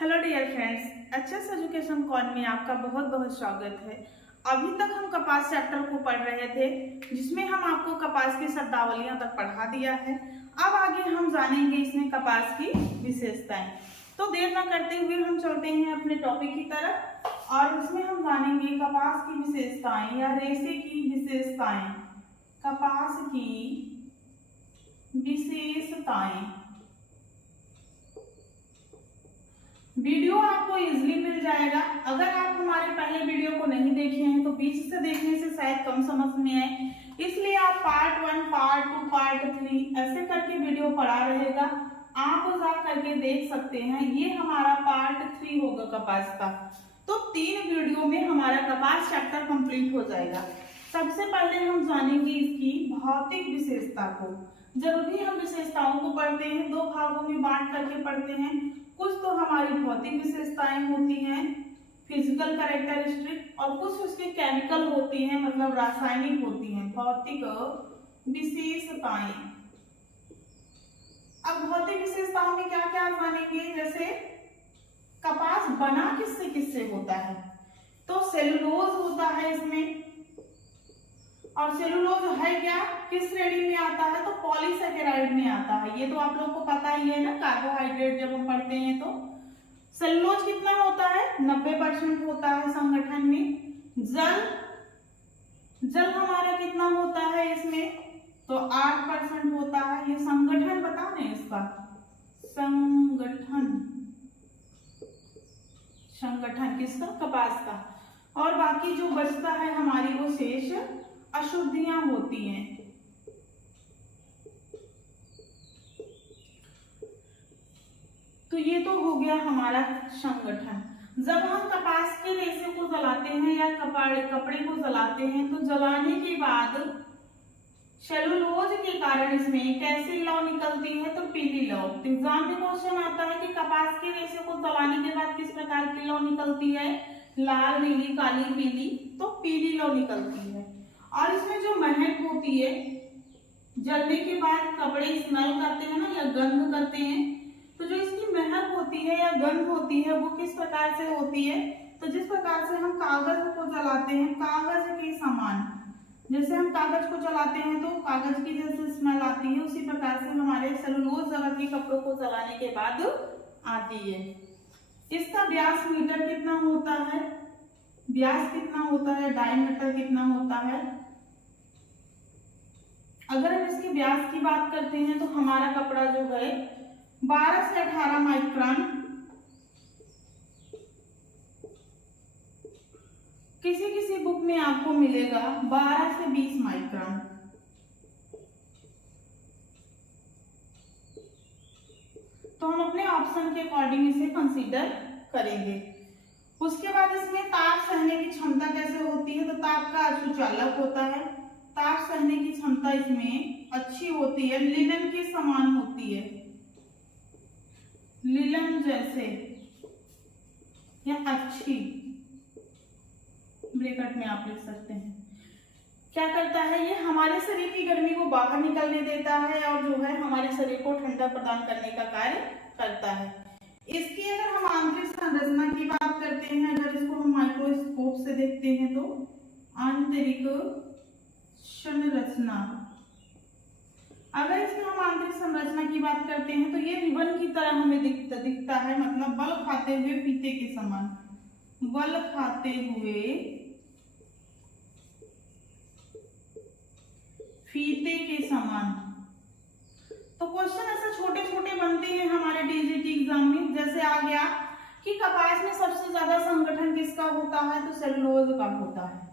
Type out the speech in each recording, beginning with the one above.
Hello dear friends, HS education corner में आपका बहुत बहुत स्वागत है। अभी तक हम कपास चैप्टर को पढ़ रहे थे, जिसमें हम आपको कपास की शब्दावलियां तक पढ़ा दिया है। अब आगे हम जानेंगे इसमें कपास की विशेषताएं। तो देर न करते हुए हम चलते हैं अपने टॉपिक की तरफ और उसमें हम जानेंगे कपास की विशेषताएं या रेशे की विशेषताएं। कपास की विशेषताएं। वीडियो आपको इजीली मिल जाएगा। अगर आप हमारे पहले वीडियो को नहीं देखे हैं तो बीच से देखने से शायद कम समझ में आए, इसलिए आप पार्ट 1, पार्ट 2, पार्ट 3 ऐसे करके वीडियो पड़ा रहेगा, आप जा करके देख सकते हैं। ये हमारा पार्ट 3 होगा कपास का। तो 3 वीडियो में हमारा कपास चैप्टर कंप्लीट हो जाएगा। सबसे पहले हम जानेंगे इसकी भौतिक विशेषता को। जब भी हम विशेषताओं को पढ़ते हैं 2 भागों में बांट करके पढ़ते हैं। कुछ तो हमारी भौतिक विशेषताएं होती हैं, फिजिकल कैरेक्टरिस्टिक, और कुछ उसके केमिकल होती हैं, मतलब रासायनिक होती हैं, भौतिक विशेषताएं। अब भौतिक विशेषताओं में क्या क्या जानेंगे, जैसे कपास बना किससे किससे होता है, तो सेलुलोज होता है इसमें। और सेलुलोज है क्या, किस श्रेणी में आता है, तो पॉलीसेकेराइड में आता है। ये तो आप लोग को पता ही है ना, कार्बोहाइड्रेट जब हम पढ़ते हैं तो सेलुलोज कितना होता है, 90% होता है संगठन में। जल हमारा कितना होता है इसमें, तो 8% होता है। ये संगठन बता रहे हैं इसका, संगठन किसका, कपास का। और बाकी जो बचता है हमारी वो शेष अशुद्धियां होती हैं। तो ये तो हो गया हमारा संगठन। जब हम कपास के रेशे को जलाते हैं या कपड़े को जलाते हैं, तो जलाने के बाद सेलुलोज के कारण इसमें कैसी लौ निकलती है, तो पीली लौ। एग्जाम में क्वेश्चन आता है कि कपास के रेशे को जलाने के बाद किस प्रकार की लौ निकलती है, लाल, नीली, काली, पीली, तो पीली लौ निकलती है। और इसमें जो महक होती है, जलने के बाद कपड़े स्मेल करते हैं ना या गंध करते हैं, तो जो इसकी महक होती है या गंध होती है वो किस प्रकार से होती है, तो जिस प्रकार से हम कागज को जलाते हैं, कागज के समान, जैसे हम कागज को जलाते हैं तो कागज की जैसे स्मेल आती है, उसी प्रकार से हमारे सेलुलोज जगत के कपड़ों को जलाने के बाद आती है। इसका व्यास मीटर कितना होता है, व्यास कितना होता है, डायमीटर कितना होता है। अगर हम इसके व्यास की बात करते हैं तो हमारा कपड़ा जो है 12 से 18 माइक्रोन, किसी किसी बुक में आपको मिलेगा 12 से 20 माइक्रोन। तो हम अपने ऑप्शन के अकॉर्डिंग इसे कंसीडर करेंगे। उसके बाद इसमें ताप सहने की क्षमता कैसे होती है, तो ताप का सुचालक होता है। ताप सहने की क्षमता इसमें अच्छी होती है, लिनन के समान होती है, लिनन जैसे या अच्छी, ब्रैकेट में आप लिख सकते हैं। क्या करता है ये, हमारे शरीर की गर्मी को बाहर निकलने देता है और जो है हमारे शरीर को ठंडा प्रदान करने का कार्य करता है। इसकी अगर हम आंतरिक संरचना की बात करते हैं, अगर इसको हम माइक्रोस्कोप से देखते हैं तो आंतरिक संरचना, अगर इसमें हम आंतरिक संरचना की बात करते हैं तो ये रिबन की तरह हमें दिखता है, मतलब बल खाते हुए फीते के समान, बल खाते हुए फीते के समान। तो क्वेश्चन ऐसे छोटे छोटे बनते हैं हमारे टीजीटी एग्जाम में, जैसे आ गया कि कपास में सबसे ज्यादा संगठन किसका होता है, तो सेलुलोज का होता है।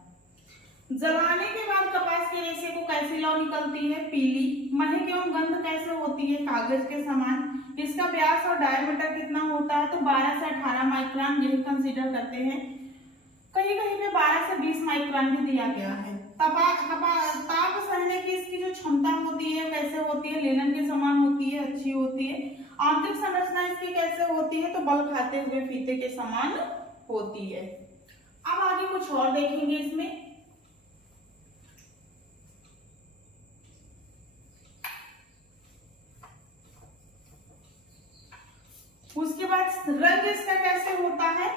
जलाने के बाद कपास के रेशे को कैसी लौ निकलती है, पीली। महक एवं गंध कैसे होती है, कागज के समान। इसका व्यास और डायमीटर कितना होता है, तो 12 से 18 माइक्रोन, यही कंसीडर करते हैं। कहीं कहीं पे 12 से 20 माइक्रोन भी दिया गया है। ताप सहने की इसकी जो क्षमता होती है कैसे होती है, लिनन के समान होती है, अच्छी होती है। आंतरिक संरचना इसकी कैसे होती है, तो बल खाते हुए फीते के समान होती है। अब आगे कुछ और देखेंगे इसमें। उसके बाद रंग इसका कैसे होता है,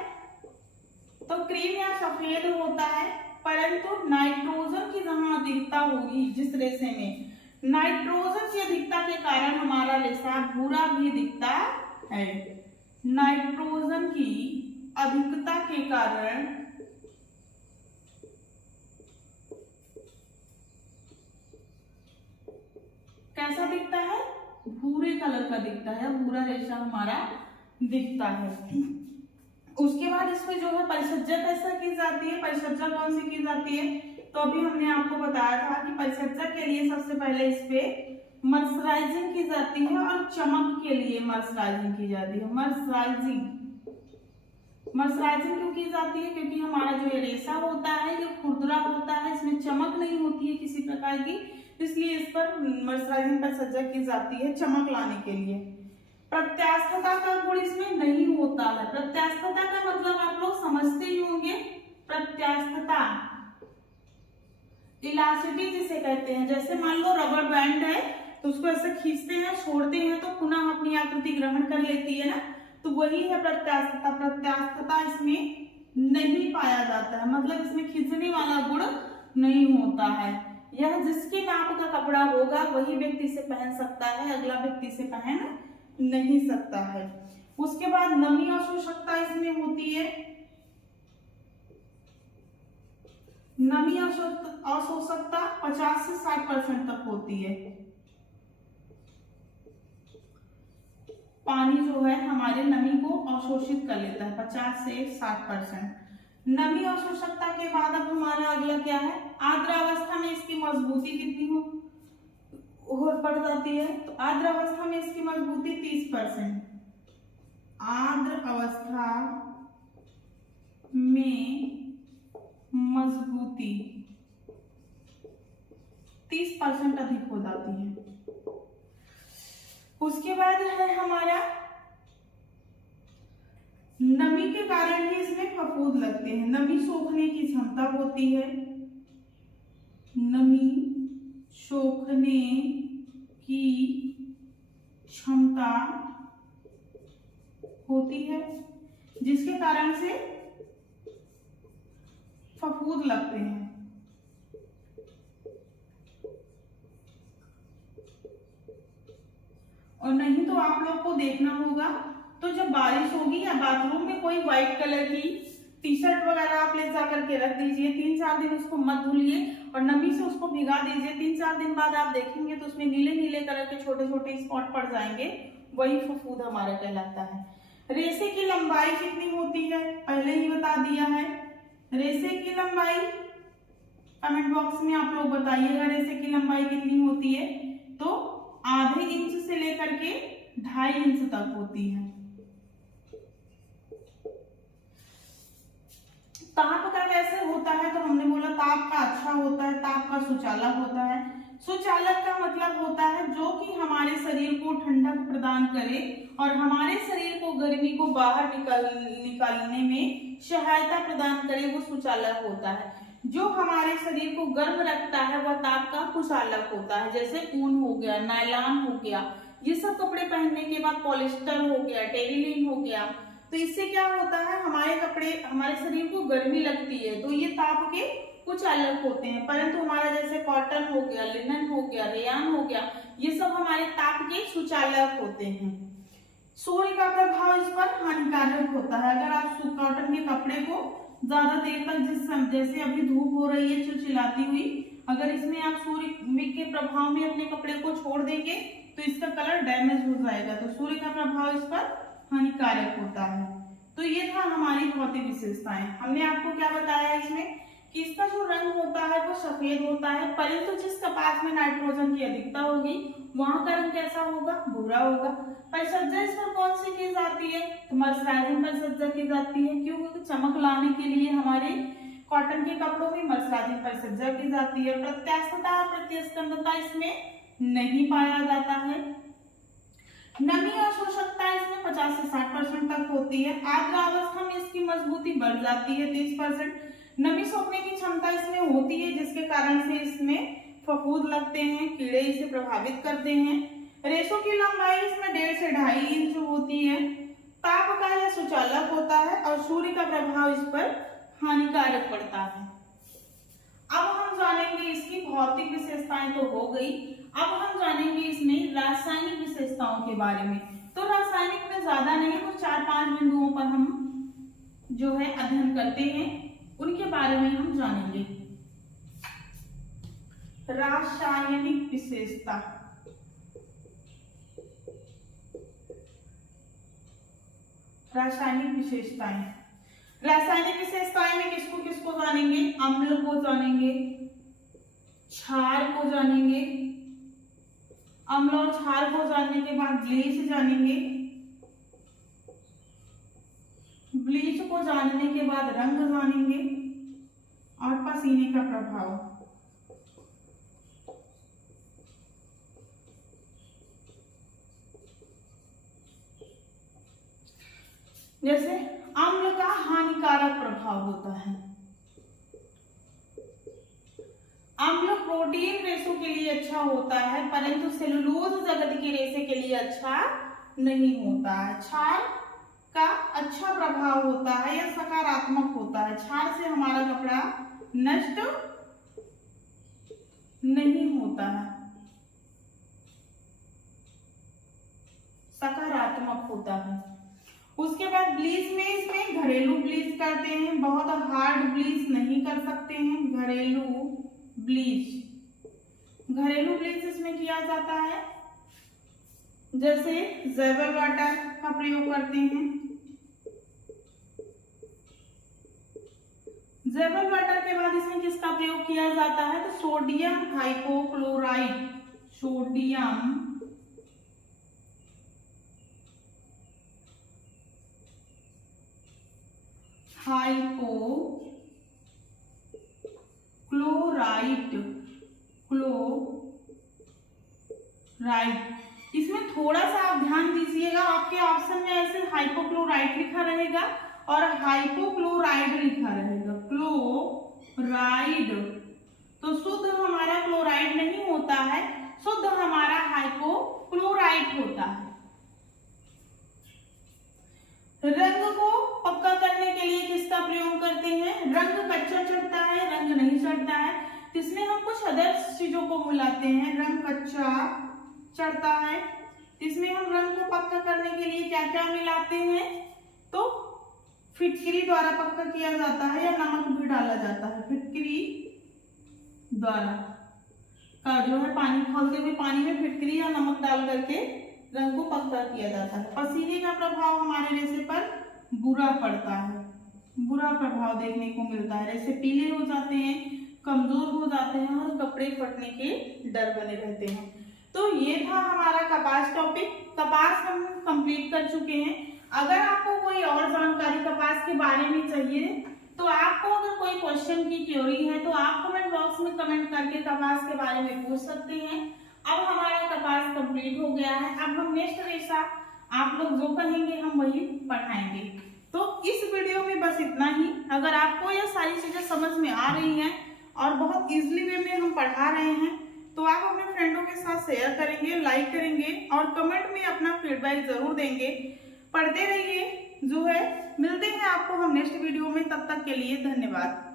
तो क्रीम या सफेद होता है, परंतु नाइट्रोजन की जहां अधिकता होगी जिस रेशे में, नाइट्रोजन की अधिकता के कारण हमारा रेशा भूरा भी दिखता है। नाइट्रोजन की अधिकता के कारण कैसा दिखता है, भूरे कलर का दिखता है, भूरा रेशा हमारा दिखता है। उसके बाद इसमें जो है परिसज्जा कैसा की जाती है, परिसज्जा कौन सी की जाती है, तो अभी हमने आपको बताया था कि परिसज्जा के लिए सबसे पहले इस पे मर्सराइजिंग की जाती है और चमक के लिए मर्सराइजिंग की जाती है। मर्सराइजिंग क्यों की जाती है, क्योंकि हमारा जो ये रेशा होता है ये खुरदरा होता है, इसमें चमक नहीं होती है किसी प्रकार की, इसलिए इस पर मर्सराइजिंग परिसज्जा की जाती है चमक लाने के लिए। प्रत्यास्थता का गुण इसमें नहीं होता है। प्रत्यास्थता का मतलब आप लोग समझते ही होंगे। प्रत्यास्थता इलास्टिसिटी जिसे कहते हैं, जैसे मान लो रबर बैंड है तो उसको ऐसे खींचते हैं छोड़ते हैं तो पुनः अपनी आकृति ग्रहण कर लेती है ना, तो वही है प्रत्यास्थता। प्रत्यास्थता इसमें नहीं पाया जाता है, मतलब इसमें खींचने वाला गुण नहीं होता है। यह जिसके नाप का कपड़ा होगा वही व्यक्ति से पहन सकता है, अगला व्यक्ति से पहन नहीं सकता है। उसके बाद नमी अशोषकता इसमें होती है। नमी अशोषकता 50 से 60% तक होती है। पानी जो है हमारे नमी को अवशोषित कर लेता है 50 से 60%। नमी अवशोषकता के बाद अब हमारा अगला क्या है, आर्द्र अवस्था में इसकी मजबूती कितनी हो बढ़ जाती है, तो आर्द्र अवस्था में इसकी मजबूती 30%। आर्द्र अवस्था में मजबूती 30% अधिक हो जाती है। उसके बाद है हमारा नमी के कारण ही इसमें फफूंद लगते हैं। नमी सोखने की क्षमता होती है, नमी सोखने की क्षमता होती है जिसके कारण से फफूंद लगते हैं। और नहीं तो आप लोग को देखना होगा तो जब बारिश होगी या बाथरूम में कोई व्हाइट कलर की टी शर्ट वगैरह आप ले जा करके रख दीजिए, 3-4 दिन उसको मत धुलिए और नमी से उसको भिगा दीजिए। 3-4 दिन बाद आप देखेंगे तो उसमें नीले नीले कलर के छोटे छोटे स्पॉट पड़ जाएंगे, वही फफूंद हमारा कहलाता है। रेशे की लंबाई कितनी होती है, पहले ही बता दिया है। रेशे की लंबाई कमेंट बॉक्स में आप लोग बताइएगा रेशे की लंबाई कितनी होती है, तो आधे इंच से लेकर के 2.5 इंच तक होती है। ताप का कैसे होता है, तो हमने बोला ताप का अच्छा होता है, ताप का सुचालक होता है। सुचालक का मतलब होता है जो कि हमारे शरीर को ठंडक प्रदान करे और हमारे शरीर को गर्मी को बाहर निकालने में सहायता प्रदान करे, वो सुचालक होता है। जो हमारे शरीर को गर्म रखता है वह ताप का कुचालक होता है, जैसे ऊन हो गया, नायलॉन हो गया, ये सब कपड़े पहनने के बाद पॉलिस्टर हो गया, टेरिलिन हो गया, तो इससे क्या होता है हमारे कपड़े हमारे शरीर को गर्मी लगती है, तो ये ताप के कुचालक होते हैं। परंतु हमारा जैसे कॉटन हो गया, लिनन हो गया, रेयान हो गया, ये सब हमारे ताप के सुचालक होते हैं। सूर्य का प्रभाव इस पर हानिकारक होता है। अगर आप कॉटन के कपड़े को ज्यादा देर तक जैसे अभी धूप हो रही है चिलचिलाती हुई, अगर इसमें आप सूर्य के प्रभाव में अपने कपड़े को छोड़ देंगे तो इसका कलर डैमेज हो जाएगा, तो सूर्य का प्रभाव इस पर हानिकारक होता है। तो ये था हमारी भौतिक विशेषताएं। हमने आपको क्या बताया इसमें कि इसका जो रंग होता है वो सफेद होता है, परंतु जिस कपास में नाइट्रोजन की अधिकता होगी वहां का रंग कैसा होगा, भूरा होगा। परिसज्जा इस पर कौन सी की जाती है, तो मर्सराइजिंग परिसज्जा की जाती है। क्यों, क्योंकि चमक लाने के लिए हमारे कॉटन के कपड़ों में मर्सराइजिंग परिसज्जा की जाती है। प्रत्यास्थता और प्रतिस्पंदता इसमें नहीं पाया जाता है। नमी अवशोषकता इसमें 50 से 60% तक होती है। आर्द्र अवस्था में इसकी मजबूती बढ़ जाती है 30%। नमी सोखने की क्षमता इसमें होती है जिसके कारण से इसमें फफूंद लगते हैं, कीड़े इसे प्रभावित करते हैं। रेशों की लंबाई इसमें 1.5 से 2.5 इंच होती है। कुछ अलग होता है और सूर्य का प्रभाव इस पर हानिकारक पड़ता है। अब हम जानेंगे इसकी भौतिक विशेषताएं तो हो गई, अब हम जानेंगे इसमें रासायनिक विशेषताओं के बारे में। तो रासायनिक में ज्यादा नहीं, तो 4-5 बिंदुओं पर हम जो है अध्ययन करते हैं, उनके बारे में हम जानेंगे। रासायनिक विशेषता, रासायनिक विशेषताएं। रासायनिक विशेषताएं में किसको किसको जानेंगे? अम्ल को जानेंगे, क्षार को जानेंगे, अम्ल और क्षार को जानने के बाद ब्लीच जानेंगे, ब्लीच को जानने के बाद रंग जानेंगे और पसीने का प्रभाव। जैसे अम्ल का हानिकारक प्रभाव होता है। अम्ल प्रोटीन रेशों के लिए अच्छा होता है, परंतु सेलुलोज जगत के रेशे के लिए अच्छा नहीं होता है। क्षार का अच्छा प्रभाव होता है या सकारात्मक होता है। क्षार से हमारा कपड़ा नष्ट नहीं होता है, सकारात्मक होता है। उसके बाद ब्लीच में इसमें घरेलू ब्लीच करते हैं, बहुत हार्ड ब्लीच नहीं कर सकते हैं। घरेलू ब्लीच, घरेलू ब्लीच इसमें किया जाता है, जैसे ज़ेबल वाटर का प्रयोग करते हैं। ज़ेबल वाटर के बाद इसमें किसका प्रयोग किया जाता है? तो सोडियम हाइपोक्लोराइड, सोडियम हाइपोक्लोराइड, इसमें थोड़ा सा आप ध्यान दीजिएगा, आपके ऑप्शन में ऐसे हाइपोक्लोराइड लिखा रहेगा और हाइपोक्लोराइड लिखा रहेगा, क्लोराइड। तो शुद्ध हमारा क्लोराइड नहीं होता है, शुद्ध हमारा हाइपोक्लोराइड होता है। रंग को पक्का करने के लिए किसका प्रयोग करते हैं? रंग कच्चा चढ़ता है, रंग नहीं चढ़ता है, इसमें हम कुछ अदर चीजों को मिलाते हैं। रंग कच्चा चढ़ता है, इसमें हम रंग को पक्का करने के लिए क्या क्या मिलाते हैं? तो फिटकरी द्वारा पक्का किया जाता है या नमक भी डाला जाता है। फिटकरी द्वारा का जो है पानी खोलते हुए पानी में फिटकरी या नमक डाल करके रंग को पक्का किया जाता है। पसीने का प्रभाव हमारे रेशे पर बुरा पड़ता है, बुरा प्रभाव देखने को मिलता है। रेशे पीले हो जाते हैं, कमजोर हो जाते हैं और कपड़े फटने के डर बने रहते हैं। तो ये था हमारा कपास टॉपिक। कपास हम कंप्लीट कर चुके हैं। अगर आपको कोई और जानकारी कपास के बारे में चाहिए, तो आपको अगर कोई क्वेश्चन की क्वेरी है तो आप कमेंट बॉक्स में कमेंट करके कपास के बारे में पूछ सकते हैं। अब हमारा कपास कंप्लीट हो गया है, अब हम नेक्स्ट रेशा आप लोग जो कहेंगे हम वही पढ़ाएंगे। तो इस वीडियो में बस इतना ही। अगर आपको ये सारी चीजें समझ में आ रही हैं और बहुत इजीली वे में हम पढ़ा रहे हैं, तो आप अपने फ्रेंडों के साथ शेयर करेंगे, लाइक करेंगे और कमेंट में अपना फीडबैक जरूर देंगे। पढ़ते रहिए, जो है मिलते हैं आपको हम नेक्स्ट वीडियो में, तब तक के लिए धन्यवाद।